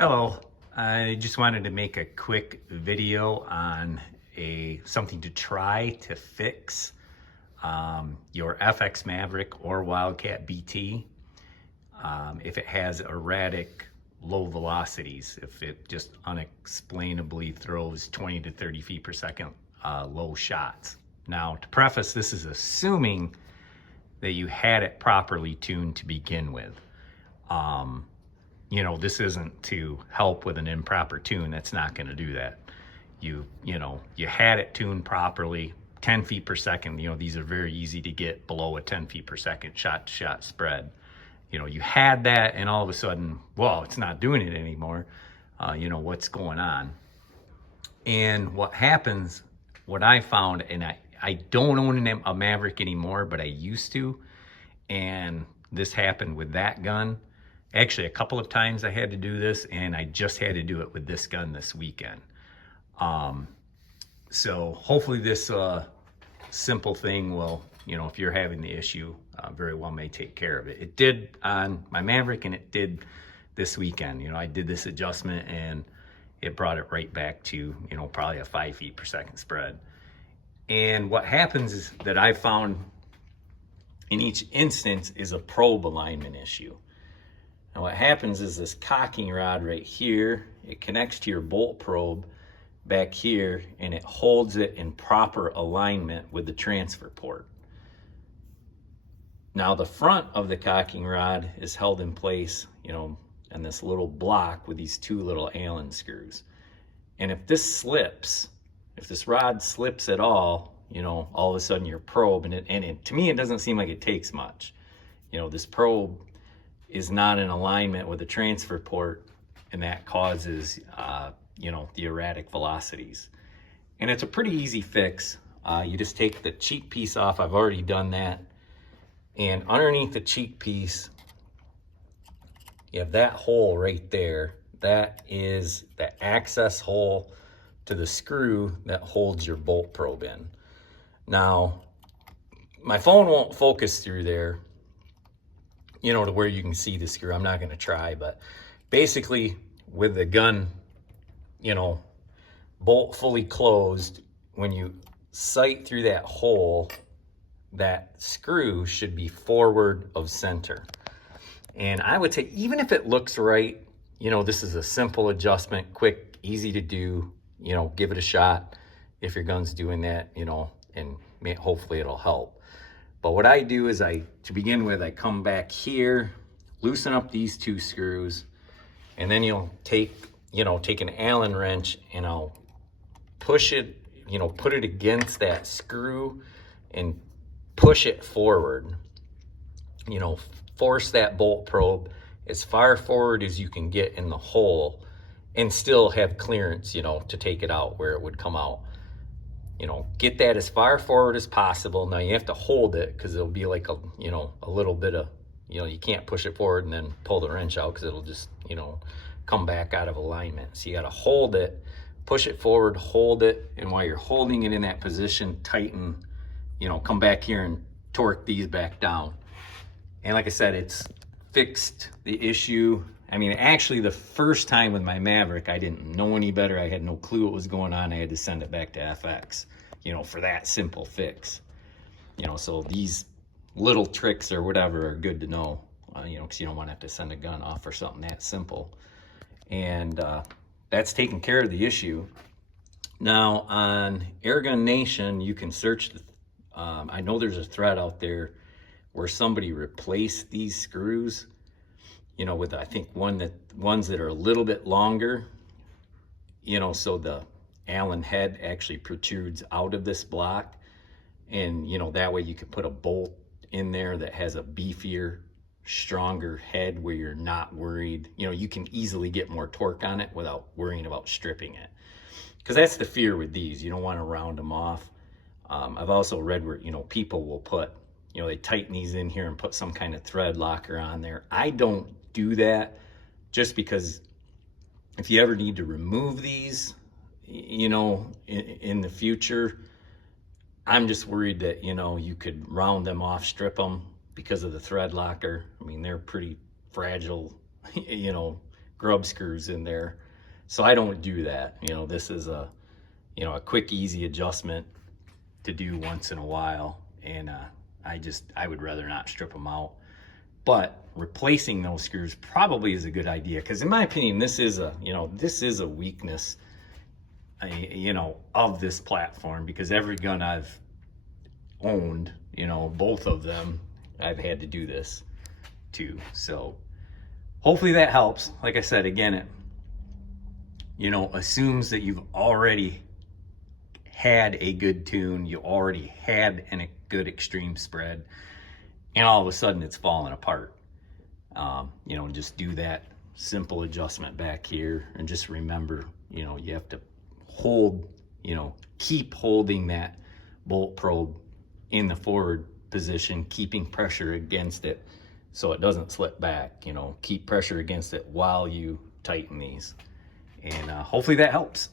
Hello, I just wanted to make a quick video on something to try to fix your FX Maverick or Wildcat BT if it has erratic low velocities, if it just unexplainably throws 20 to 30 feet per second low shots. Now, to preface, this is assuming that you had it properly tuned to begin with. You know, this isn't to help with an improper tune. That's not going to do that. You had it tuned properly, 10 feet per second. You know, these are very easy to get below a 10 feet per second shot-to-shot spread. You know, you had that and all of a sudden, well, it's not doing it anymore. You know, what's going on? And what happens, what I found, and I don't own a Maverick anymore, but I used to. And this happened with that gun. Actually, a couple of times I had to do this, and I just had to do it with this gun this weekend. So hopefully this simple thing will, you know, if you're having the issue, very well may take care of it. It did on my Maverick, and it did this weekend. You know, I did this adjustment, and it brought it right back to, you know, probably a 5 feet per second spread. And what happens is that I found in each instance is a probe alignment issue. Now what happens is this cocking rod right here, it connects to your bolt probe back here, and it holds it in proper alignment with the transfer port. Now the front of the cocking rod is held in place, you know, in this little block with these two little Allen screws. And if this slips, if this rod slips at all, you know, all of a sudden your probe, and to me it doesn't seem like it takes much. You know, this probe is not in alignment with the transfer port, and that causes, you know, the erratic velocities. And it's a pretty easy fix. You just take the cheek piece off. I've already done that. And underneath the cheek piece, you have that hole right there. That is the access hole to the screw that holds your bolt probe in. Now, my phone won't focus through there, you know, to where you can see the screw. I'm not going to try, but basically with the gun, you know, bolt fully closed, when you sight through that hole, that screw should be forward of center. And I would say, even if it looks right, you know, this is a simple adjustment, quick, easy to do, you know, give it a shot if your gun's doing that, you know, and hopefully it'll help. But what I do is to begin with, I come back here, loosen up these two screws, and then you'll take an Allen wrench, and I'll push it, you know, put it against that screw and push it forward. You know, force that bolt probe as far forward as you can get in the hole and still have clearance, you know, to take it out where it would come out. You know, get that as far forward as possible. Now you have to hold it, because it'll be like a little bit of, you know, you can't push it forward and then pull the wrench out, because it'll just, you know, come back out of alignment. So you got to hold it, push it forward, hold it, and while you're holding it in that position, tighten, you know, come back here and torque these back down. And like I said, it's fixed the issue. I mean, actually the first time with my Maverick, I didn't know any better. I had no clue what was going on. I had to send it back to FX, you know, for that simple fix. You know, so these little tricks or whatever are good to know, you know, because you don't want to have to send a gun off for something that simple. And that's taking care of the issue. Now on Airgun Nation, you can search, I know there's a thread out there where somebody replaced these screws, you know, with, I think, ones that are a little bit longer, you know, so the Allen head actually protrudes out of this block. And, you know, that way you can put a bolt in there that has a beefier, stronger head where you're not worried. You know, you can easily get more torque on it without worrying about stripping it. Because that's the fear with these. You don't want to round them off. I've also read where, you know, people will put, you know, they tighten these in here and put some kind of thread locker on there. I don't do that, just because if you ever need to remove these, you know, in the future, I'm just worried that, you know, you could round them off, strip them because of the thread locker. I mean, they're pretty fragile, you know, grub screws in there. So I don't do that. You know, this is a, you know, a quick, easy adjustment to do once in a while. And I would rather not strip them out. But replacing those screws probably is a good idea, because in my opinion, this is a, you know, this is a weakness, you know, of this platform, because every gun I've owned, you know, both of them, I've had to do this too. So hopefully that helps. Like I said, again, it, you know, assumes that you've already had a good tune, you already had a good extreme spread, and all of a sudden it's falling apart. You know, just do that simple adjustment back here, and just remember, you know, you have to hold, you know, keep holding that bolt probe in the forward position, keeping pressure against it so it doesn't slip back. You know, keep pressure against it while you tighten these, and hopefully that helps.